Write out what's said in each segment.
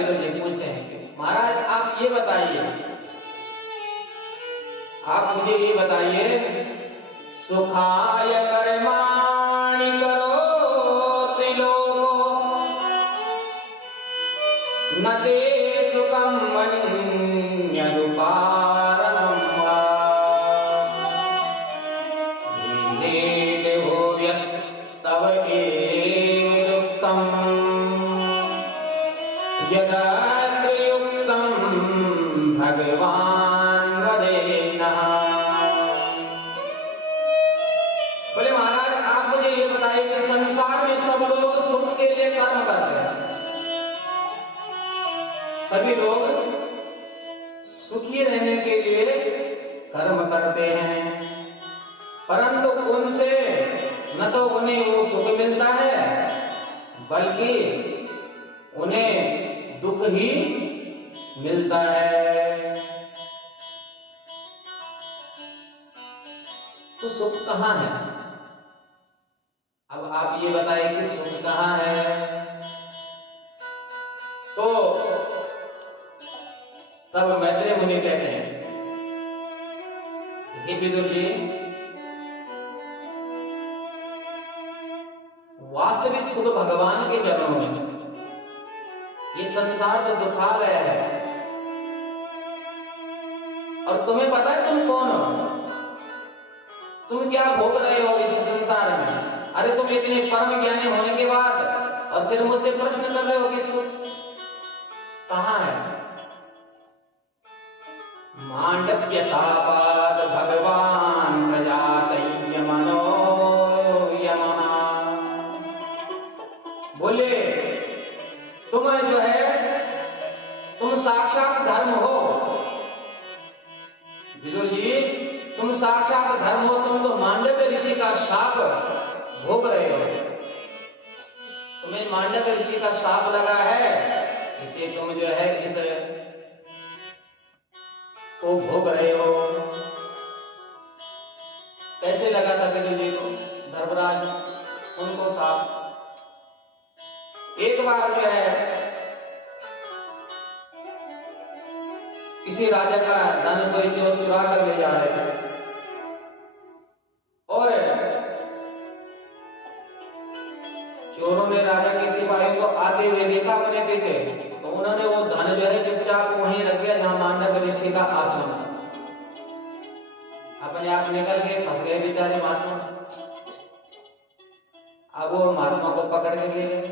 विदुर जी पूछते हैं कि महाराज आप ये बताइए, आप मुझे ये बताइए, सुखाय कर्माणि करो त्रिलोको न ते सुखम मन्यदुपारमं वा विनेत भूयस्तव एवदुक्तं यदत्र युक्तं भगवान् वदेन्नः। बोले महाराज आप मुझे ये बताइए कि संसार में सब लोग सुख के लिए कर्म करते हैं, सभी लोग सुखी रहने के लिए कर्म करते हैं, परंतु उनसे न तो उन्हें वो सुख मिलता है बल्कि उन्हें दुख ही मिलता है। तो सुख कहाँ है? अब आप ये बताइए कि सुख कहाँ है? तो तब मैत्रेय मुनि कहते हैं, हे विदुर जी, वास्तविक सुख भगवान के चरणों में। ये संसार तो दुखालय है, और तुम्हें पता है तुम कौन हो? तुम क्या भोग रहे हो इस संसार में? अरे तुम इतने परम ज्ञानी होने के बाद और फिर मुझसे प्रश्न कर रहे हो कि सुख कहाँ है? मांडव्य शापाद भगवान प्रजा संयमनो यमः। बोले तुम जो है तुम साक्षात धर्म हो विदुर जी, तुम साक्षात धर्म हो, तुम तो मांडव्य ऋषि का शाप भोग रहे हो। तुम्हें मांडव्य ऋषि का शाप लगा है, इसे तुम जो है इस को भोग रहे हो। कैसे लगा था विदुर जी को? धर्मराज उनको शाप। एक बार जो है किसी राजा का धन कोई चोर चुरा कर ले जा रहे थे, और चोरों ने राजा के सिपाहियों को आते हुए देखा अपने पीछे, तो उन्होंने वो धन जो है चुपचाप वहीं रख दिया जहां मांडव्य ऋषि का आश्रम था। अपने आप निकल गए, फंस गए बेचारे महात्मा। अब वो महात्मा को पकड़ के ले गए।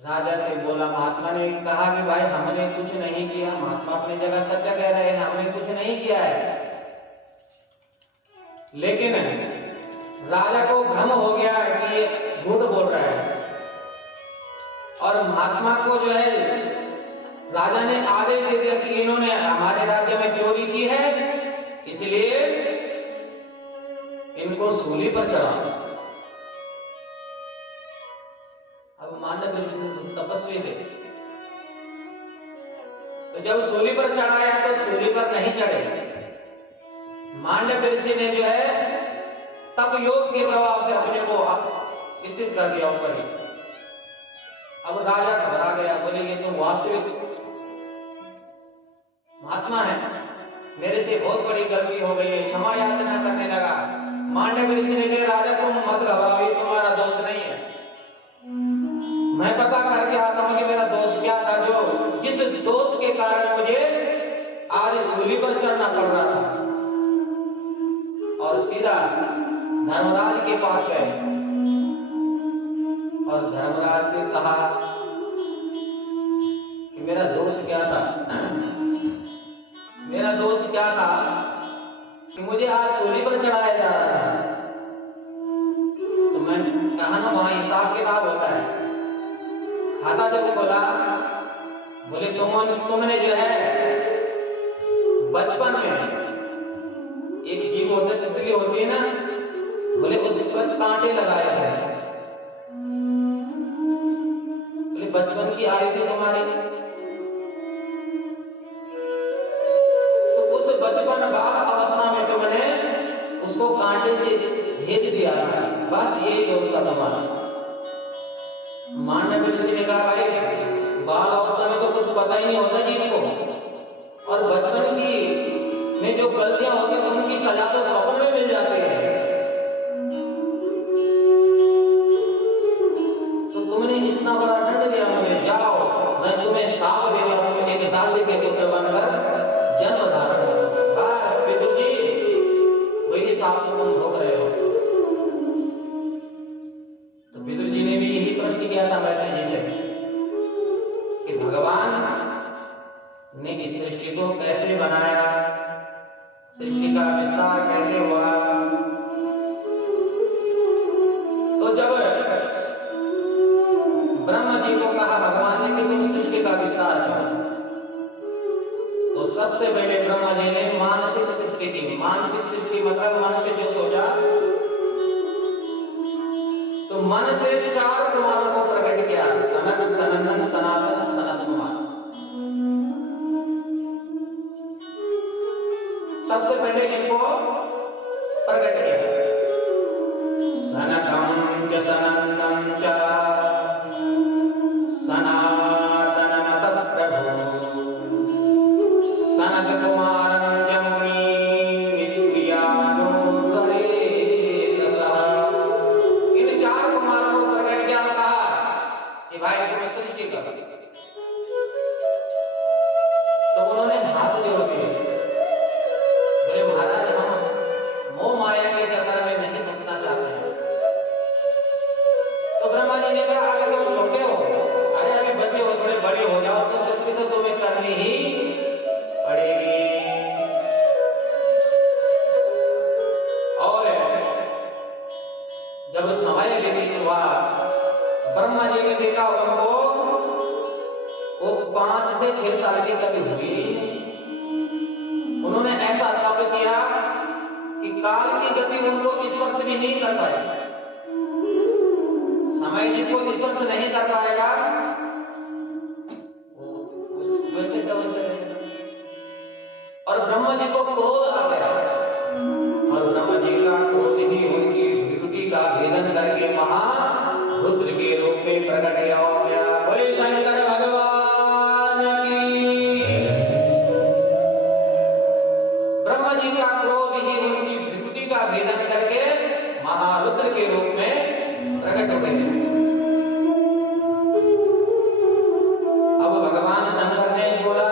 राजा से बोला, महात्मा ने कहा कि भाई हमने कुछ नहीं किया। महात्मा अपनी जगह सत्य कह रहे हैं, हमने कुछ नहीं किया है। लेकिन राजा को भ्रम हो गया कि ये झूठ बोल रहा है, और महात्मा को जो है राजा ने आदेश दे दिया कि इन्होंने हमारे राज्य में चोरी की है, इसलिए इनको सूली पर चढ़ाओ। अब मांडव्य ऋषि तपस्वी थे, तो जब सूली पर चढ़ाया तो सूली पर नहीं चढ़े। मांडव्य ऋषि ने जो है तप योग के प्रभाव से अपने को स्थित कर दिया ऊपर ही। अब राजा घबरा गया, बोले ये तो वास्तविक महात्मा है, मेरे से बहुत बड़ी गलती हो गई है, क्षमा याचना करने लगा। मांडव्य ऋषि ने कहा, राजा तुम मत घबराओ, ये तुम्हारा दोष नहीं है। मैं पता करके आता हूं कि मेरा दोष क्या था, जो जिस दोष के कारण मुझे आज सूली पर चढ़ना पड़ रहा था। और सीधा धर्मराज के पास गए और धर्मराज से कहा कि मेरा दोष क्या था। मेरा दोष क्या था कि मुझे आज सूली पर चढ़ाया जा रहा था। तो मैं कहा ना, वहां हिसाब किताब होता है। खाता जब खोला, बोले तुमने जो है बचपन में एक जीव होता है, तितली होती है ना, बोले उस पर कांटे लगाए थे। बोले बचपन की आयु थी तुम्हारी, तो उस बचपन बाल अवस्था में तुमने उसको कांटे से भेद दिया था, बस यही दोष था तुम्हारा। मांडव्य ऋषि ने कहा, भाई बाल अवस्था में तो कुछ पता ही नहीं होता जीव को, और बचपन की में जो गलतियां होती हैं उनकी सजा तो स्वप्न में मिल जाती है। तो तुमने इतना बड़ा दंड दिया मुझे, जाओ मैं तुम्हें शाप देता हूं, तुम एक दासी के पुत्र बनकर जन्म धारण करो। बस पितृ जी, वही शाप तो तुम भोग रहे हो। तो पितृ जी ने भी यही प्रश्न किया था मैत्री जी से कि भगवान ने इस सृष्टि को कैसे बनाया, सृष्टि का विस्तार कैसे हुआ। तो जब ब्रह्मा जी को कहा भगवान ने कि तुम सृष्टि का विस्तार करो, तो सबसे पहले ब्रह्मा जी ने मानसिक सृष्टि की। मानसिक सृष्टि मतलब मन से जो सोचा, तो मन से 4 कुमारों को प्रकट किया, सनक, सनंदन, सनातन, सनत कुमार। सबसे पहले इनको प्रकट किया। सनकं च सनंदं च सनातनमत प्रभु सनत कुमारं च मुनि निष्क्रियानुद्वरेतसः। इन 4 कुमारों को प्रकट किया और कहा कि भाई तुम सृष्टि करो। तो उन्होंने हाथ जोड़ दिए, बोले महाराज हम मोह माया के चक्कर में नहीं फंसना चाहते हैं। तो ब्रह्मा जी ने कहा अभी तुम छोटे हो, अरे अभी बच्चे हो, थोड़े बड़े हो जाओ तो सृष्टि तो तुम्हें करनी ही पड़ेगी। और जब समय व्यतीत हुआ, ब्रह्मा जी ने देखा उनको वो 5 से 6 साल की कभी हुई। उन्होंने ऐसा तप किया कि काल की गति उनको स्पर्श भी नहीं कर पाई। समय जिसको स्पर्श नहीं कर पाएगा वो वैसे का वैसे रहेगा। और ब्रह्मा जी को क्रोध आ गया, और ब्रह्मा जी का क्रोध ही उनकी विकृति का भेदन करके महारुद्र के रूप में प्रकट हो गया। बोले शंकर भगवान की। ब्रह्मा जी का क्रोध ही उनकी विकृति का भेदन करके महारुद्र के रूप में प्रकट हो गए। अब भगवान शंकर ने बोला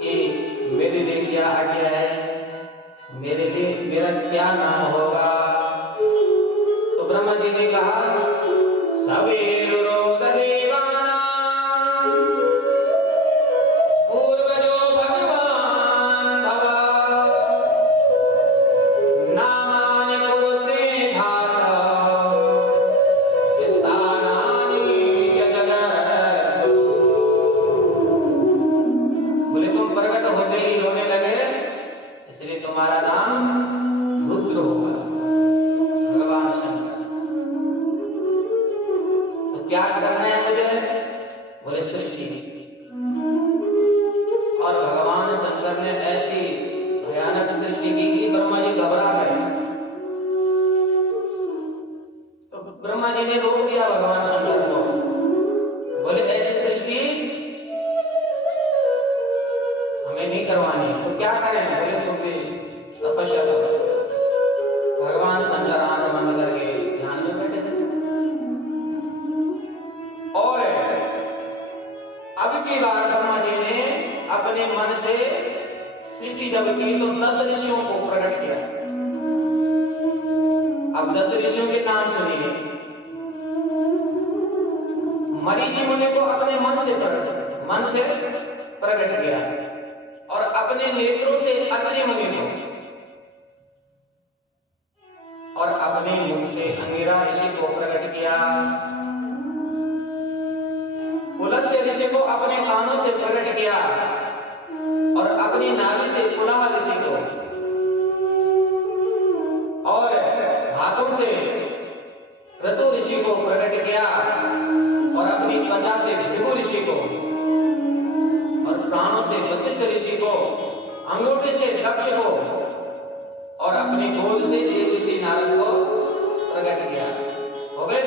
कि मेरे लिए क्या आज्ञा है, मेरे लिए मेरा क्या नाम होगा। तो ब्रह्मा जी ने कहा सबेरुरोद देवानां पूर्वजो भगवान भवा नामानि कुरुते धाता स्थानानि च जगद्गुरु। बोले तुम प्रकट होते ही रोने लगे, इसलिए तुम्हारा नाम रुद्र होगा, भगवान शंकर। तो क्या करना है मुझे? बोले सृष्टि। और भगवान शंकर ने ऐसी भयानक सृष्टि की कि ब्रह्मा जी घबरा गए। तो ब्रह्मा जी ने रोक दिया भगवान शंकर को, बोले ऐसी सृष्टि हमें नहीं करवानी। तो क्या करें? बोले तुम भी तपस्या करो। भगवान शंकर आंख बंद करके ध्यान में बैठे थे। और अब की बार ब्रह्मा जी ने अपने मन से सृष्टि जब की तो 10 ऋषियों को प्रकट किया। अब 10 ऋषियों के नाम सुनिए। मरीचि मुनि को अपने मन से प्रकट किया, और अपने नेत्रों से अत्रि मुनि को, और अपने मुख से अंगिरा ऋषि को प्रकट किया। पुलस्त्य ऋषि को अपने कानों से प्रकट किया, और अपनी नाभि से पुलह ऋषि को, और हाथों से क्रतु ऋषि को प्रकट किया, और अपनी त्वचा से भृगु ऋषि को, और प्राणों से वशिष्ठ ऋषि को, अंगूठे से दक्ष को, और अपने गोद से देव ऋषि नारद को प्रकट किया। हो गए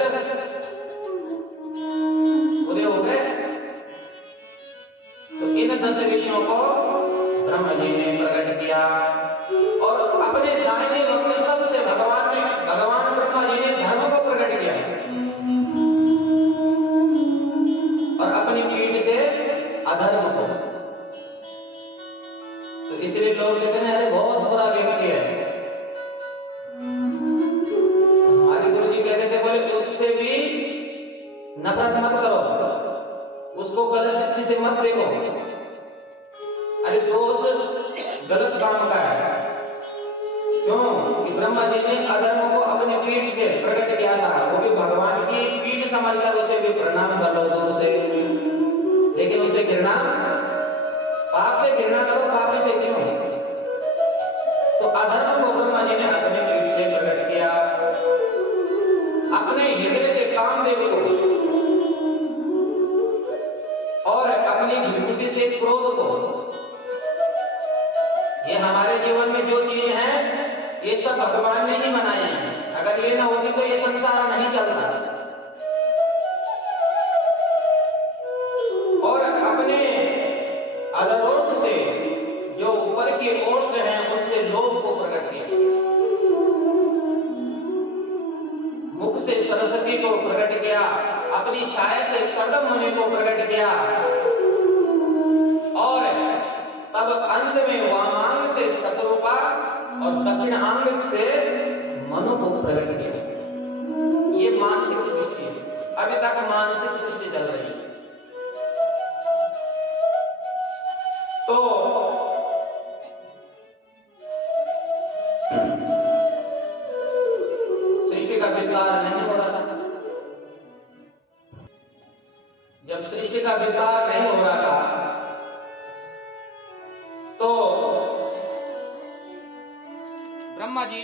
नफरत मत करो, उसको गलत दृष्टि से मत देखो। अरे दोष गलत काम का है। क्यों कि ब्रह्मा जी ने अधर्म को अपनी पीठ से प्रकट किया था, वो भी भगवान की पीठ समझकर उसे भी प्रणाम कर लो दूर से, लेकिन उसे घृणा, पाप से घृणा करो, पापी से क्यों? तो अधर्म को ब्रह्मा जी ने अपनी पीठ से प्रकट किया, अपने हृदय से कामदेव को और अपनी विभूति से क्रोध को। ये हमारे जीवन में जो चीज है ये सब भगवान ने ही बनाई है, अगर ये ना होती तो ये संसार नहीं चलता। और अपने अधरोष्ठ से जो ऊपर के ओष्ठ हैं उनसे लोभ को प्रकट किया, मुख से सरस्वती को प्रकट किया, अपनी छाया से कर्दम मुनि को प्रकट किया, और तब अंत में वामांग से शत्रुपा और दक्षिण अंग से मनु को प्रकट किया। ये मानसिक सृष्टि है, अभी तक मानसिक सृष्टि चल रही है। तो सृष्टि का विस्तार नहीं हो रहा था। जब सृष्टि का विस्तार नहीं हो रहा था तो ब्रह्मा जी